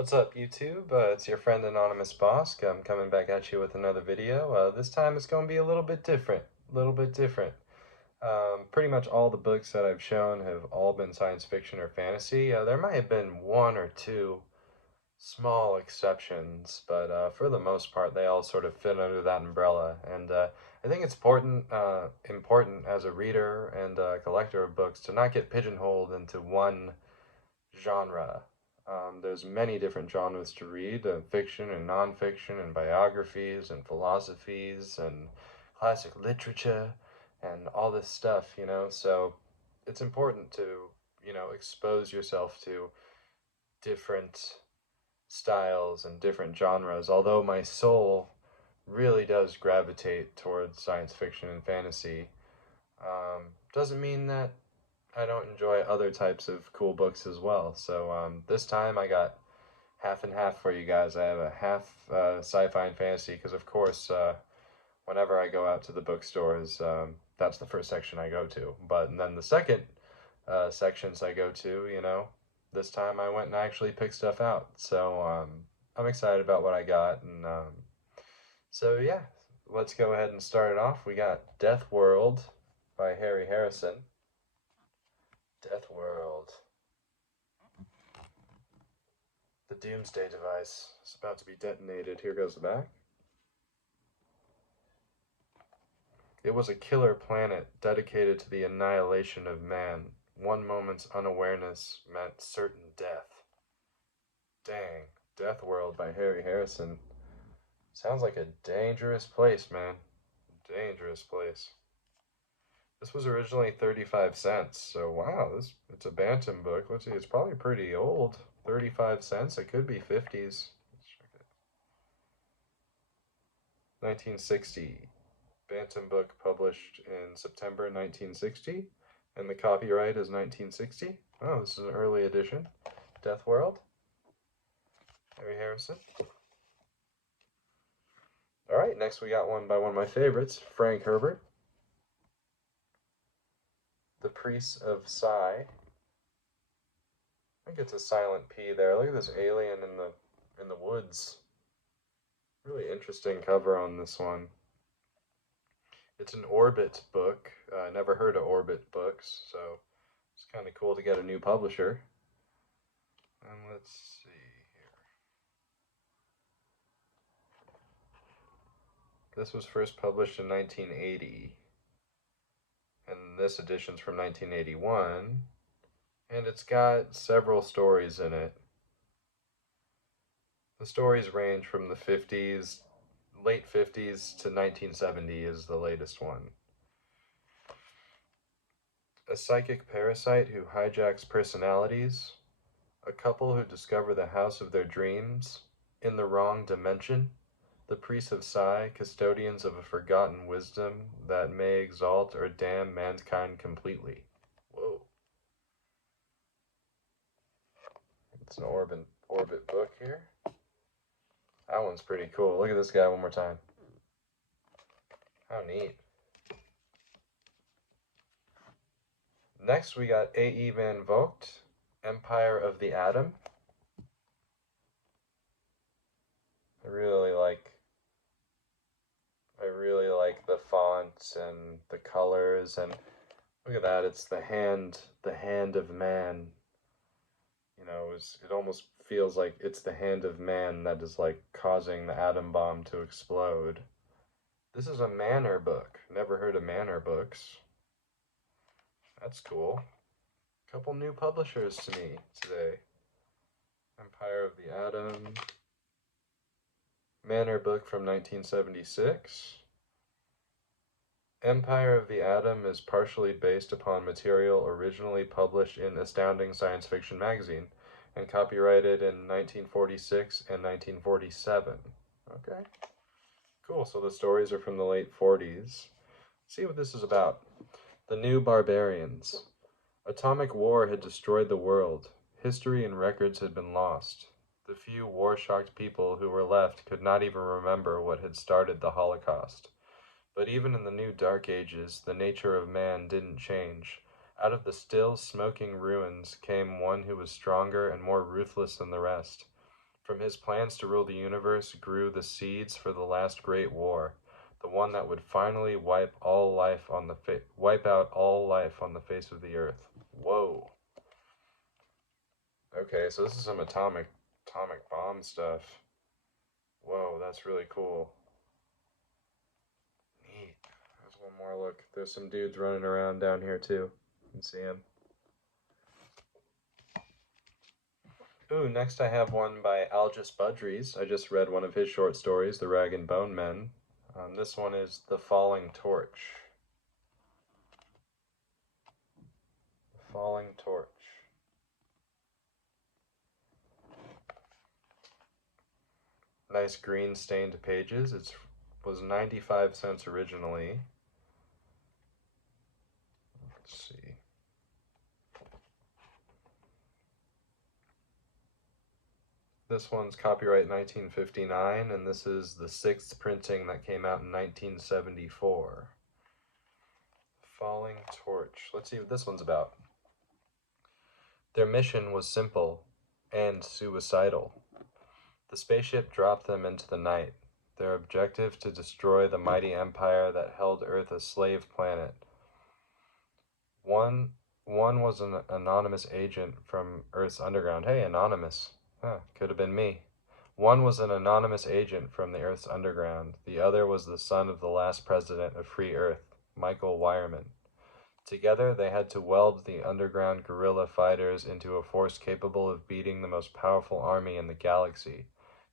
What's up, YouTube? It's your friend Anonymous Bosk. I'm coming back at you with another video. This time it's going to be a little bit different. A little bit different. Pretty much all the books that I've shown have all been science fiction or fantasy. There might have been one or two small exceptions, but for the most part, they all sort of fit under that umbrella. And I think it's important as a reader and a collector of books to not get pigeonholed into one genre. There's many different genres to read, fiction and nonfiction and biographies and philosophies and classic literature and all this stuff, so it's important to, expose yourself to different styles and different genres, although my soul really does gravitate towards science fiction and fantasy. Doesn't mean that I don't enjoy other types of cool books as well. So this time I got half and half for you guys. I have a half sci-fi and fantasy because, of course, whenever I go out to the bookstores, that's the first section I go to. But then the second sections I go to, this time I went and actually picked stuff out. So I'm excited about what I got. And so, yeah, let's go ahead and start it off. We got Death World by Harry Harrison. Death World. The Doomsday Device is about to be detonated. Here goes the back. It was a killer planet dedicated to the annihilation of man. One moment's unawareness meant certain death. Dang. Death World by Harry Harrison. Sounds like a dangerous place, man. Dangerous place. This was originally 35 cents, so wow, it's a Bantam book. Let's see, it's probably pretty old. 35 cents, it could be 50s. Let's check it. 1960. Bantam book published in September 1960, and the copyright is 1960. Oh, this is an early edition. Death World. Harry Harrison. Alright, next we got one by one of my favorites, Frank Herbert. The Priests of Psi. I think it's a silent P there. Look at this alien in the woods. Really interesting cover on this one. It's an Orbit book. I never heard of Orbit books, so it's kind of cool to get a new publisher. And let's see here. This was first published in 1980. And this edition's from 1981, and it's got several stories in it. The stories range from the 50s, late 50s to 1970 is the latest one. A psychic parasite who hijacks personalities, a couple who discover the house of their dreams, in the wrong dimension, the priests of Psi, custodians of a forgotten wisdom that may exalt or damn mankind completely. Whoa. It's an orbit book here. That one's pretty cool. Look at this guy one more time. How neat. Next we got A.E. Van Vogt, Empire of the Atom. I really like the fonts and the colors, and look at that, it's the hand of man. It almost feels like it's the hand of man that is like causing the atom bomb to explode. This is a Manor book. Never heard of Manor books. That's cool. Couple new publishers to me today. Empire of the Atom. Manor book from 1976. Empire of the Atom is partially based upon material originally published in Astounding Science Fiction magazine and copyrighted in 1946 and 1947. Okay, cool. So the stories are from the late 40s. Let's see what this is about. The New Barbarians. Atomic war had destroyed the world. History and records had been lost. The few war-shocked people who were left could not even remember what had started the Holocaust. But even in the new Dark Ages, the nature of man didn't change. Out of the still, smoking ruins came one who was stronger and more ruthless than the rest. From his plans to rule the universe grew the seeds for the last great war, the one that would finally wipe out all life on the face of the earth. Whoa. Okay, so this is some atomic bomb stuff. Whoa, that's really cool. Neat. There's one more look. There's some dudes running around down here too. You can see them. Ooh, next I have one by Algis Budrys. I just read one of his short stories, The Rag and Bone Men. This one is The Falling Torch. The Falling Torch. Nice green stained pages. It was 95 cents originally. Let's see. This one's copyright 1959, and this is the 6th printing that came out in 1974. Falling Torch. Let's see what this one's about. Their mission was simple and suicidal. The spaceship dropped them into the night, their objective to destroy the mighty empire that held Earth a slave planet. One was an anonymous agent from Earth's underground. Hey, anonymous. Huh, could have been me. One was an anonymous agent from the Earth's underground. The other was the son of the last president of Free Earth, Michael Wireman. Together, they had to weld the underground guerrilla fighters into a force capable of beating the most powerful army in the galaxy.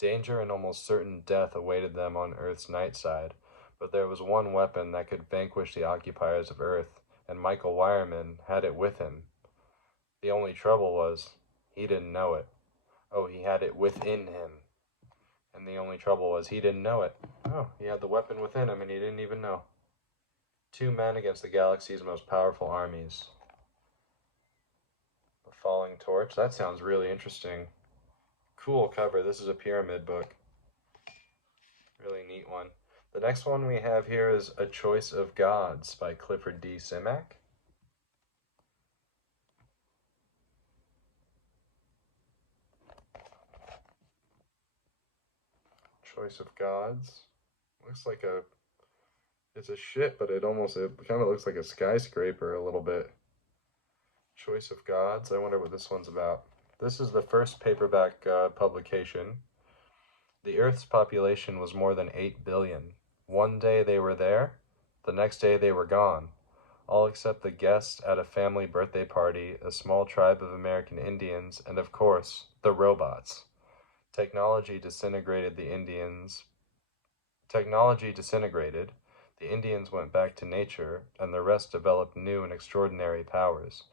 Danger and almost certain death awaited them on Earth's night side, but there was one weapon that could vanquish the occupiers of Earth, and Michael Wireman had it with him. The only trouble was, he didn't know it. Oh, he had it within him. And the only trouble was he didn't know it. Oh, he had the weapon within him and he didn't even know. 2 men against the galaxy's most powerful armies. The Falling Torch. That sounds really interesting. Cool cover. This is a pyramid book. Really neat one. The next one we have here is A Choice of Gods by Clifford D. Simak. Choice of Gods. Looks like it's a ship, but it kind of looks like a skyscraper a little bit. Choice of Gods. I wonder what this one's about. This is the first paperback publication. The Earth's population was more than 8 billion. One day they were there, the next day they were gone. All except the guests at a family birthday party, a small tribe of American Indians, and of course, the robots. Technology disintegrated, the Indians went back to nature, and the rest developed new and extraordinary powers.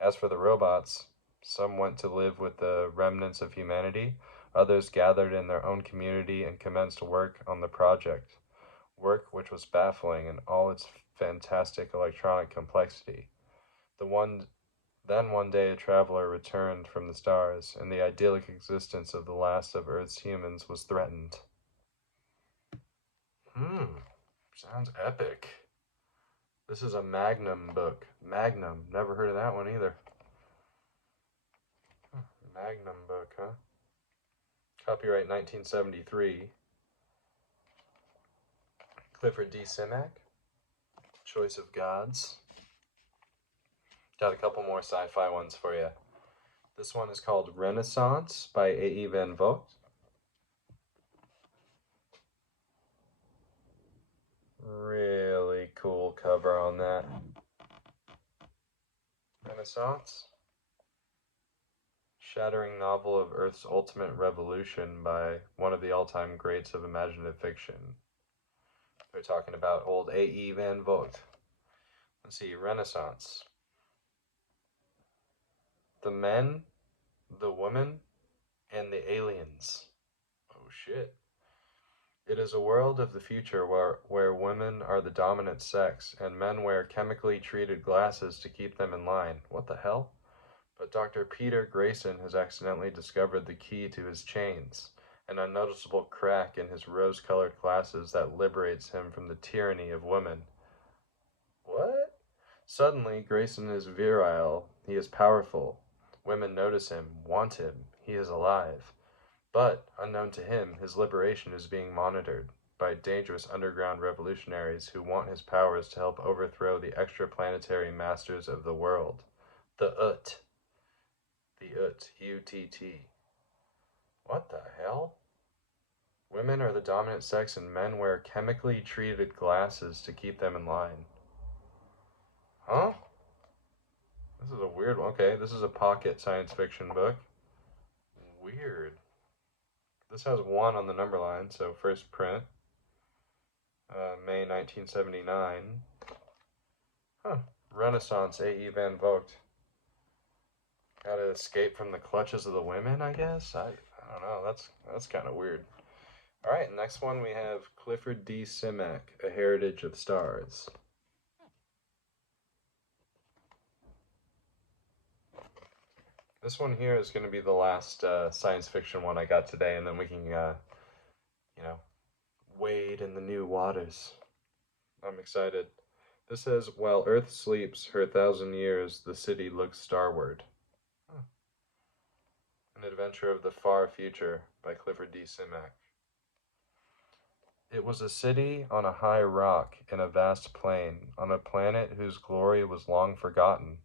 As for the robots, some went to live with the remnants of humanity, others gathered in their own community and commenced work on the project, work which was baffling in all its fantastic electronic complexity. Then one day a traveler returned from the stars, and the idyllic existence of the last of Earth's humans was threatened. Sounds epic. This is a Magnum book. Magnum, never heard of that one either. Magnum book, huh? Copyright 1973. Clifford D. Simak. Choice of Gods. Got a couple more sci-fi ones for you. This one is called Renaissance by A.E. Van Vogt. Really cool cover on that. Renaissance. Shattering novel of Earth's ultimate revolution by one of the all-time greats of imaginative fiction. They're talking about old A.E. Van Vogt. Let's see, Renaissance. The men, the women, and the aliens. Oh shit. It is a world of the future where women are the dominant sex and men wear chemically treated glasses to keep them in line. What the hell? But Dr. Peter Grayson has accidentally discovered the key to his chains, an unnoticeable crack in his rose-colored glasses that liberates him from the tyranny of women. What? Suddenly, Grayson is virile. He is powerful. Women notice him, want him. He is alive. But, unknown to him, his liberation is being monitored by dangerous underground revolutionaries who want his powers to help overthrow the extraplanetary masters of the world. The UT. The UT. UTT. What the hell? Women are the dominant sex and men wear chemically treated glasses to keep them in line. Huh? This is a weird one. Okay, this is a pocket science fiction book. Weird. This has 1 on the number line, so first print. May 1979. Huh. Renaissance, A.E. Van Vogt. Gotta escape from the clutches of the women, I guess? I don't know. That's kind of weird. All right, next one we have Clifford D. Simak, A Heritage of Stars. This one here is going to be the last science fiction one I got today, and then we can, wade in the new waters. I'm excited. This says, while Earth sleeps her 1,000 years, the city looks starward. Huh. An Adventure of the Far Future by Clifford D. Simak. It was a city on a high rock in a vast plain, on a planet whose glory was long forgotten.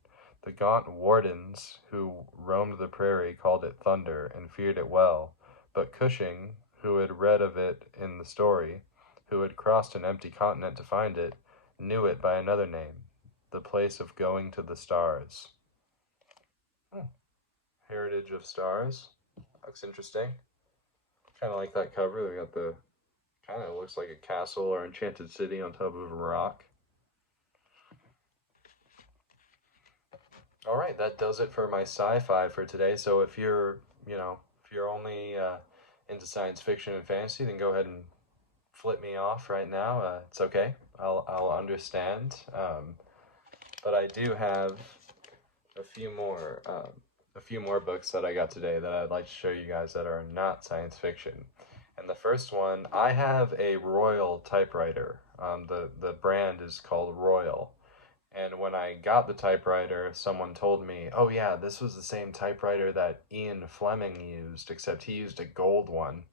The gaunt wardens who roamed the prairie called it Thunder and feared it well, but Cushing, who had read of it in the story, who had crossed an empty continent to find it, knew it by another name, the place of going to the stars. Heritage of Stars. Looks interesting. Kind of like that cover. They got the, kind of looks like a castle or enchanted city on top of a rock. All right, that does it for my sci-fi for today. So if you're, if you're only into science fiction and fantasy, then go ahead and flip me off right now. It's okay. I'll understand. But I do have a few more books that I got today that I'd like to show you guys that are not science fiction. And the first one, I have a Royal typewriter. The brand is called Royal. And when I got the typewriter, someone told me, oh yeah, this was the same typewriter that Ian Fleming used, except he used a gold one.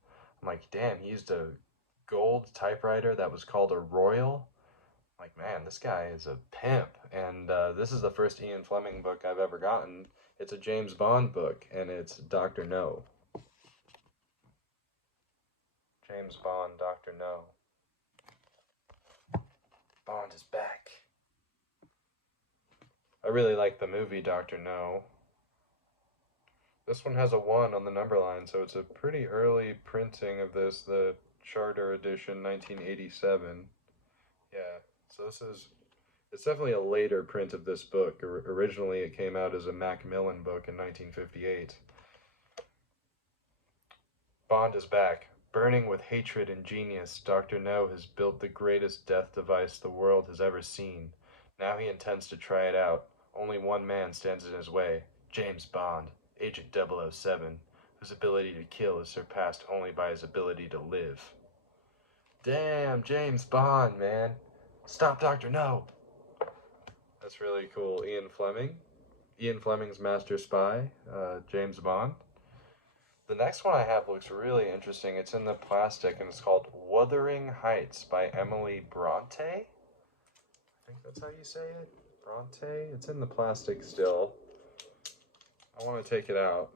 I'm like, damn, he used a gold typewriter that was called a Royal? I'm like, man, this guy is a pimp. And this is the first Ian Fleming book I've ever gotten. It's a James Bond book, and it's Dr. No. James Bond, Dr. No. Bond is back. I really like the movie Dr. No. This one has a 1 on the number line, so it's a pretty early printing of this, the Charter Edition 1987. Yeah, so it's definitely a later print of this book. Originally it came out as a Macmillan book in 1958. Bond is back. Burning with hatred and genius, Dr. No has built the greatest death device the world has ever seen. Now he intends to try it out. Only one man stands in his way, James Bond, Agent 007, whose ability to kill is surpassed only by his ability to live. Damn, James Bond, man. Stop Dr. No. That's really cool. Ian Fleming. Ian Fleming's Master Spy, James Bond. The next one I have looks really interesting. It's in the plastic and it's called Wuthering Heights by Emily Bronte. I think that's how you say it. Bronte. It's in the plastic still. I want to take it out.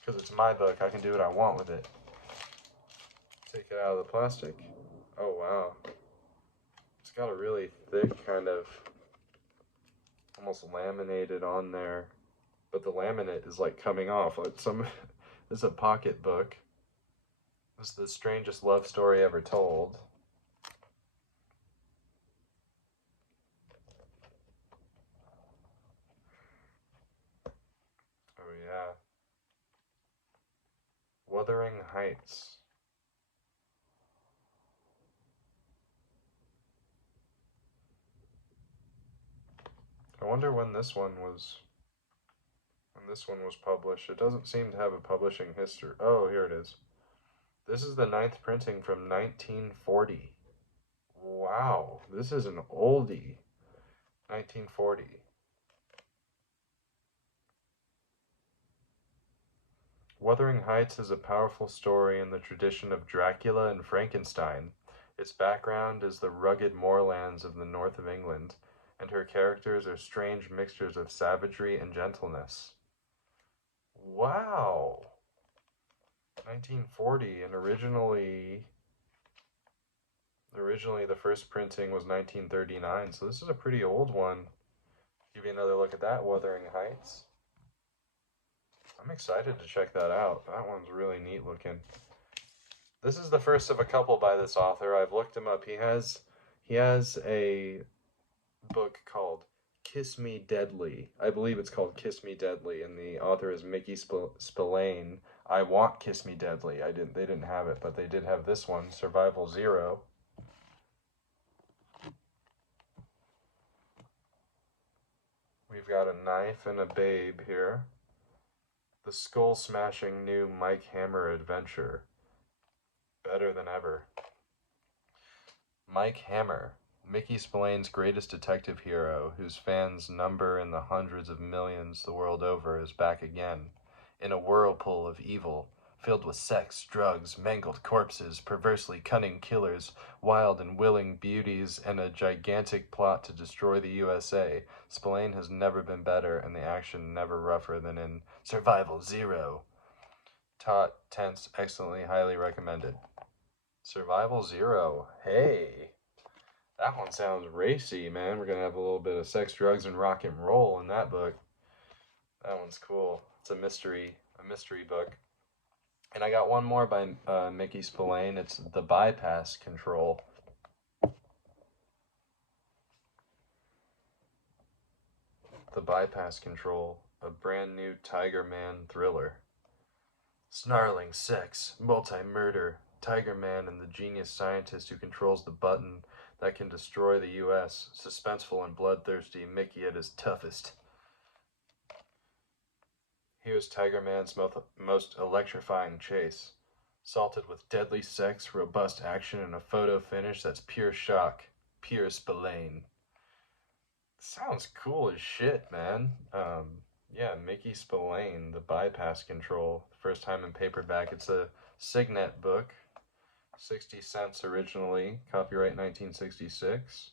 Because it's my book, I can do what I want with it. Take it out of the plastic. Oh wow. It's got a really thick kind of almost laminated on there, but the laminate is like coming off. Like this is a pocket book. This is the strangest love story ever told. Oh yeah. Wuthering Heights. I wonder when this one was published. It doesn't seem to have a publishing history. Oh, here it is. This is the 9th printing from 1940. Wow, this is an oldie. 1940. Wuthering Heights is a powerful story in the tradition of Dracula and Frankenstein. Its background is the rugged moorlands of the north of England, and her characters are strange mixtures of savagery and gentleness. Wow! 1940, and originally the first printing was 1939, so this is a pretty old one. Give you another look at that, Wuthering Heights. I'm excited to check that out. That one's really neat looking. This is the first of a couple by this author. I've looked him up. He has a book called Kiss Me Deadly. I believe it's called Kiss Me Deadly, and the author is Mickey Spillane. I want Kiss Me Deadly. They didn't have it, but they did have this one, Survival Zero. We've got a knife and a babe here. The skull-smashing new Mike Hammer adventure. Better than ever. Mike Hammer, Mickey Spillane's greatest detective hero, whose fans number in the hundreds of millions the world over, is back again, in a whirlpool of evil, filled with sex, drugs, mangled corpses, perversely cunning killers, wild and willing beauties, and a gigantic plot to destroy the USA. Spillane has never been better, and the action never rougher than in Survival Zero. Taut, tense, excellently, highly recommended. Survival Zero. Hey, that one sounds racy, man. We're gonna have a little bit of sex, drugs, and rock and roll in that book. That one's cool. It's a mystery book. And I got one more by Mickey Spillane. It's The Bypass Control. The Bypass Control, a brand new Tiger Man thriller. Snarling sex, multi-murder, Tiger Man and the genius scientist who controls the button that can destroy the U.S. Suspenseful and bloodthirsty, Mickey at his toughest. Here's Tiger Man's most electrifying chase, salted with deadly sex, robust action, and a photo finish that's pure shock. Pure Spillane. Sounds cool as shit, man. Yeah, Mickey Spillane, The Bypass Control. First time in paperback. It's a Signet book. 60 cents originally. Copyright 1966.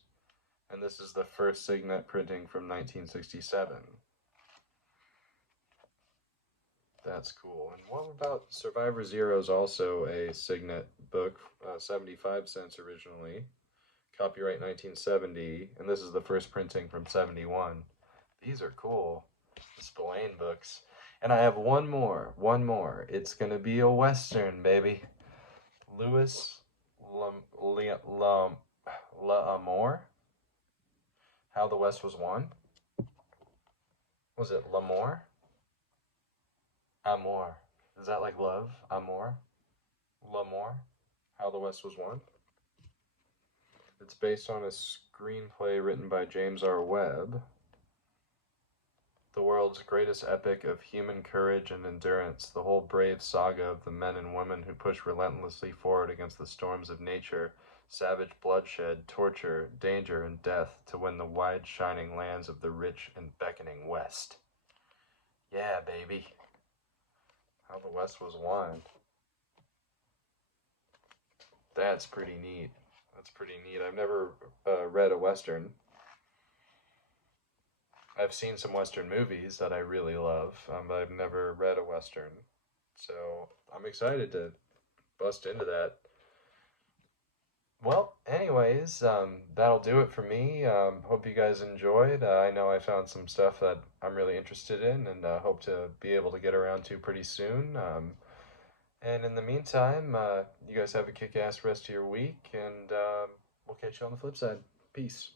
And this is the first Signet printing from 1967. That's cool. And what about Survivor Zero is also a Signet book, 75 cents originally. Copyright 1970, and this is the first printing from 71. These are cool. The Spillane books. And I have one more. It's gonna be a Western, baby. Louis L'Amour? How the West Was Won? Was it L'Amour? Amour. Is that like love? Amour? L'Amour? How the West Was Won? It's based on a screenplay written by James R. Webb. The world's greatest epic of human courage and endurance, the whole brave saga of the men and women who push relentlessly forward against the storms of nature, savage bloodshed, torture, danger, and death to win the wide shining lands of the rich and beckoning West. Yeah, baby. How the West Was Won. That's pretty neat. I've never read a Western. I've seen some Western movies that I really love, but I've never read a Western. So I'm excited to bust into that. Well, anyways, that'll do it for me. Hope you guys enjoyed. I know I found some stuff that I'm really interested in and hope to be able to get around to pretty soon. And in the meantime, you guys have a kick-ass rest of your week, and we'll catch you on the flip side. Peace.